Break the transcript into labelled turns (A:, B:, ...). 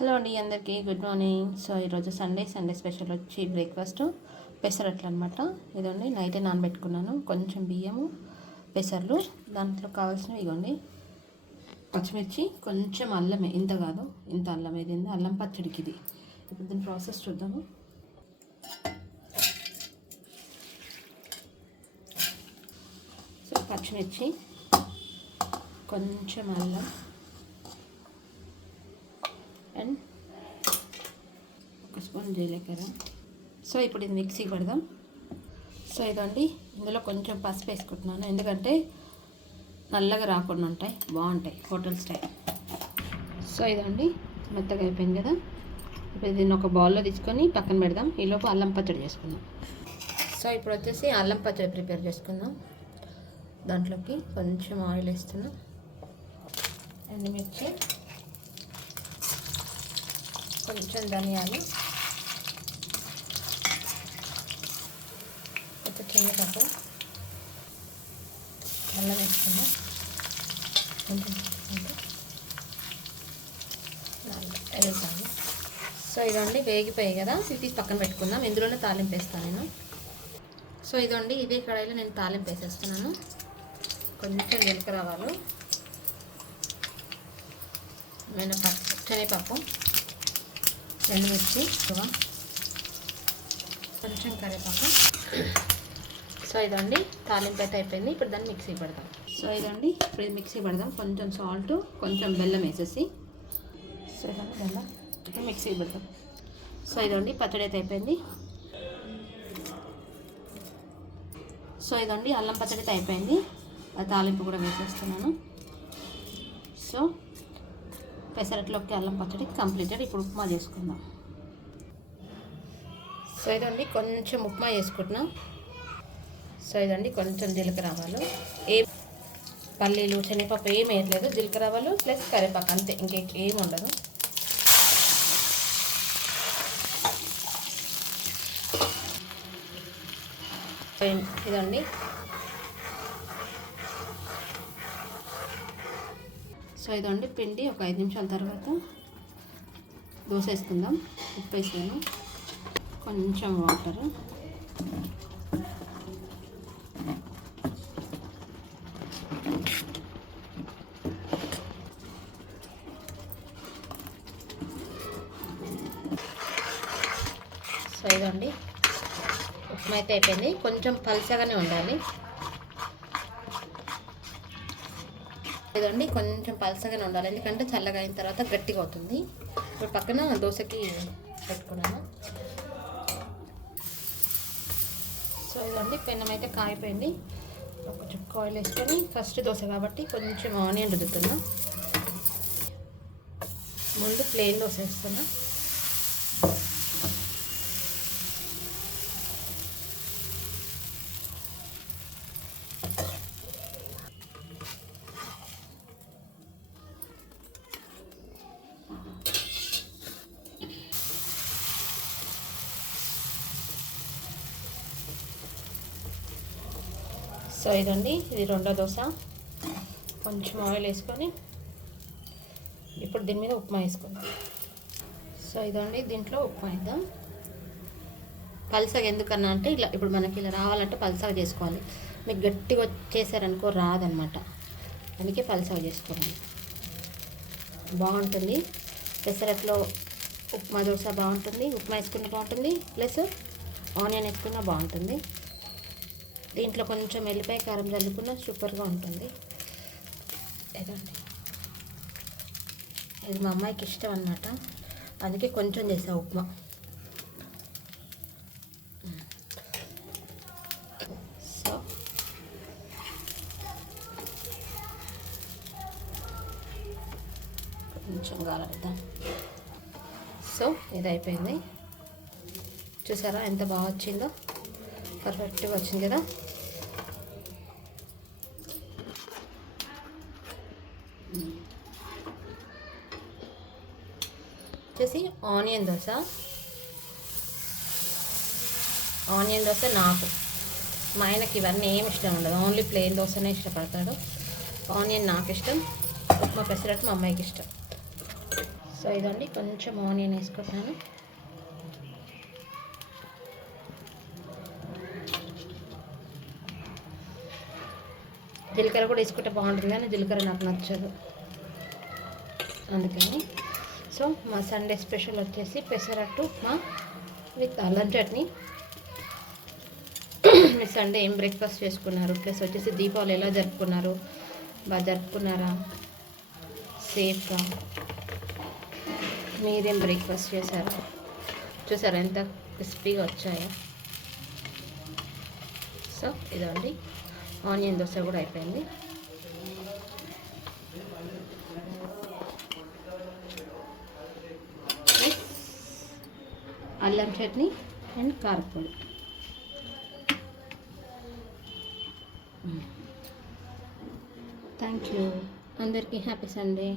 A: Hello అండి అందరికీ good morning. So ఈరోజు సండే సండే స్పెషల్ వచ్చి బ్రేక్ఫాస్ట్ పెసరట్లు అనమాట ఇదండి నైటే నానబెట్టుకున్నాను. కొంచెం బియ్యము పెసర్లు దాంట్లో కావాల్సినవి ఇగోండి పచ్చిమిర్చి కొంచెం అల్లమే. ఇంత కాదు ఇంత అల్లం. ఏది? అల్లం పచ్చడికి ఇది. ఇప్పుడు దీని ప్రాసెస్ చూద్దాము. సో పచ్చిమిర్చి కొంచెం అల్లం అండ్ ఒక స్పూన్ జీలకర్ర. సో ఇప్పుడు ఇది మిక్సీ పెడదాం. సో ఇదండి. ఇందులో కొంచెం పసుపు వేసుకుంటున్నాను. ఎందుకంటే నల్లగా రాకుండా ఉంటాయి. బాగుంటాయి. Hotel style. సో ఇదండి. మెత్తగా అయిపోయింది కదా. ఇప్పుడు దీన్ని ఒక బౌల్లో తీసుకొని పక్కన పెడదాం. ఈలోపు అల్లం పచ్చడి చేసుకుందాం. సో ఇప్పుడు వచ్చేసి అల్లం పచ్చడి ప్రిపేర్ చేసుకుందాం. దాంట్లోకి కొంచెం ఆయిల్ వేస్తున్నాం. ఎండుమిర్చి. కొంచెం ధనియాలు. కొంచెం చిన్నపప్పు అల్లం వేసుకున్నాం కొంచెం వేసాను సో ఇదండి వేగిపోయాయి కదా సిటీస్ తీసి పక్కన పెట్టుకుందాం. ఇందులోనే తాలింపు వేస్తాను నేను. సో ఇదండి ఇదే కడాయిలో నేను తాలింపు వేసేస్తున్నాను. కొంచెం జీలకర్ర రావాలి మినపప్పు శనగపప్పు ఎండుమిర్చి ఎక్కువ కొంచెం కరివేపాకు. సో ఇదండి తాలింపు అయితే అయిపోయింది. ఇప్పుడు దాన్ని మిక్సీ పెడదాం సో ఇదండి ఇప్పుడు ఇది మిక్సీ పెడదాం. కొంచెం సాల్ట్ కొంచెం బెల్లం వేసేసి. సో ఇదండి బెల్లం. మిక్సీ పెడదాం సో ఇదండి పచ్చడి అయితే అయిపోయింది. సో ఇదండి అల్లం పచ్చడి అయితే అయిపోయింది. తాలింపు కూడా వేసేస్తున్నాను. సో పెసరట్లోకి అల్లం పచ్చడి కంప్లీటెడ్. ఇప్పుడు ఉప్మా చేసుకుందాం. సో ఇదండి కొంచెం ఉప్మా చేసుకుంటున్నాం. సో ఇదండి కొంచెం జీలకర్ర ఆవాలు. ఏ పల్లీలు శనగపప్పు ఏం వేయట్లేదు. జీలకర్ర ఆవాలు ప్లస్ కరివేపాకు అంతే ఇంకే ఏం ఉండదు. ఇదండి. సో ఇదండి పిండి ఒక ఐదు నిమిషాల తర్వాత దోశ వేసుకుందాం. ఉప్పు వేసాను కొంచెం వాటర్. సో ఇదండి ఉప్మా అయితే అయిపోయింది. కొంచెం పలుచగానే ఉండాలి. ఇదండి కొంచెం పలసగానే ఉండాలి. ఎందుకంటే చల్లగా అయిన తర్వాత గట్టిగా అవుతుంది. ఇప్పుడు పక్కన దోశకి పెట్టుకున్నాను. సో ఇదండి పెన్నం అయితే కాయిపోయింది ఒక చుక్క ఆయిల్ వేసుకొని ఫస్ట్ దోశ కాబట్టి కొంచెం ఆనియన్ రుద్దుతున్నా. ముందు ప్లెయిన్ దోశ వేస్తున్నా. సో ఇదండి ఇది రెండో దోశ. కొంచెం ఆయిల్ వేసుకొని ఇప్పుడు దీని మీద ఉప్మా వేసుకుందాం. సో ఇదండి దీంట్లో ఉప్మా వేద్దాం. పల్సగా ఎందుకన్నా అంటే ఇలా ఇప్పుడు మనకి ఇలా రావాలంటే పల్సగా చేసుకోవాలి. మీకు గట్టిగా చేశారనుకో రాదనమాట. అందుకే పల్సగా చేసుకోవాలి. బాగుంటుంది. పెసరట్లో ఉప్మా దోశ బాగుంటుంది. ఉప్మా వేసుకున్న బాగుంటుంది. ప్లస్ ఆనియన్ వేసుకున్న బాగుంటుంది. దీంట్లో కొంచెం ఎల్లిపాయ కారం చల్లుకున్న సూపర్గా ఉంటుంది. ఇదండి. ఇది మా అమ్మాయికి ఇష్టం అనమాట అందుకే కొంచెం చేసా ఉప్మా. సో. కొంచెం గాలిద్దాం సో ఇది అయిపోయింది. చూసారా ఎంత బాగా వచ్చిందో? పర్ఫెక్ట్గా వచ్చింది కదా? వచ్చేసి ఆనియన్ దోశ. ఆనియన్ దోశ నాకు. మా ఆయనకి ఇవన్నీ ఏమి ఇష్టం ఉండదు. ఓన్లీ ప్లెయిన్ దోశనే ఇష్టపడతాడు. ఆనియన్ నాకు ఇష్టం. ఉప్మా పెసరట్టు మా అమ్మాయికి ఇష్టం. సో ఇదండి కొంచెం ఆనియన్ వేసుకుంటాను. జీలకర్ర కూడా వేసుకుంటే బాగుంటుంది కానీ జీలకర్ర నాకు నచ్చదు. అందుకని. సో మా సండే స్పెషల్ వచ్చేసి పెసరట్టు మా విత్ అల్లం చట్నీ. మీ సండే ఏం బ్రేక్ఫాస్ట్ చేసుకున్నారు? ప్లస్ వచ్చేసి దీపావళి ఎలా జరుపుకున్నారు? బాగా జరుపుకున్నారా? సేఫ్గా. మీరేం బ్రేక్ఫాస్ట్ చేశారు? చూసారా ఎంత క్రిస్పీగా వచ్చాయో? సో ఇదండి. ఆనియన్ దోశ కూడా అయిపోయింది. అల్లం చట్నీ అండ్ కారపొడి. Mm. థ్యాంక్ యూ అందరికీ హ్యాపీ సండే.